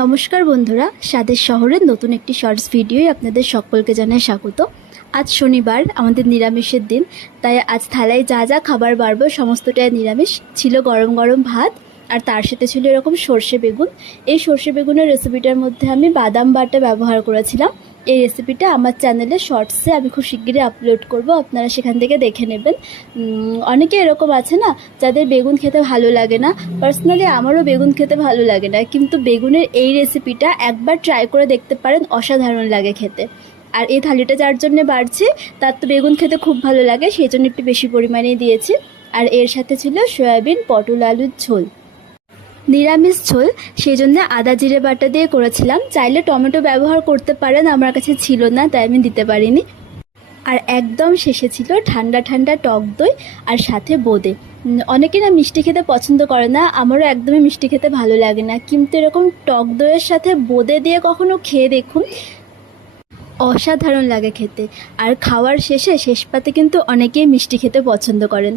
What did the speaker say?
নমস্কার বন্ধুরা, স্বাদের শহরের নতুন একটি শর্টস ভিডিওয় আপনাদের সকলকে জানাই স্বাগত। আজ শনিবার, আমাদের নিরামিষের দিন, তাই আজ থালায় যা যা খাবার বাড়বো সমস্তটাই নিরামিষ। ছিল গরম গরম ভাত, আর তার সাথে ছিল এরকম সর্ষে বেগুন। এই সর্ষে বেগুনের রেসিপিটার মধ্যে আমি বাদাম বাটা ব্যবহার করেছিলাম। এই রেসিপিটা আমার চ্যানেলে শর্টসে আমি খুব শিগগিরই আপলোড করব, আপনারা সেখান থেকে দেখে নেবেন। অনেকে এরকম আছে না, যাদের বেগুন খেতে ভালো লাগে না। পার্সোনালি আমারও বেগুন খেতে ভালো লাগে না, কিন্তু বেগুনের এই রেসিপিটা একবার ট্রাই করে দেখতে পারেন, অসাধারণ লাগে খেতে। আর এই থালিটা যার জন্য বাড়ছে, তার তো বেগুন খেতে খুব ভালো লাগে, সেই জন্য একটু বেশি পরিমাণেই দিয়েছি। আর এর সাথে ছিল সয়াবিন পটল আলুর ঝোল, নিরামিষ ঝোল, সেই জন্য আদা জিরে বাটা দিয়ে করেছিলাম। চাইলে টমেটো ব্যবহার করতে পারেন, আমার কাছে ছিল না তাই আমি দিতে পারিনি। আর একদম শেষে ছিল ঠান্ডা ঠান্ডা টক দই, আর সাথে বোঁদে। অনেকে না মিষ্টি খেতে পছন্দ করে না, আমারও একদমই মিষ্টি খেতে ভালো লাগে না, কিন্তু এরকম টক দইয়ের সাথে বোঁদে দিয়ে কখনো খেয়ে দেখুন, অসাধারণ লাগে খেতে। আর খাওয়ার শেষে শেষ পাতে কিন্তু অনেকেই মিষ্টি খেতে পছন্দ করেন।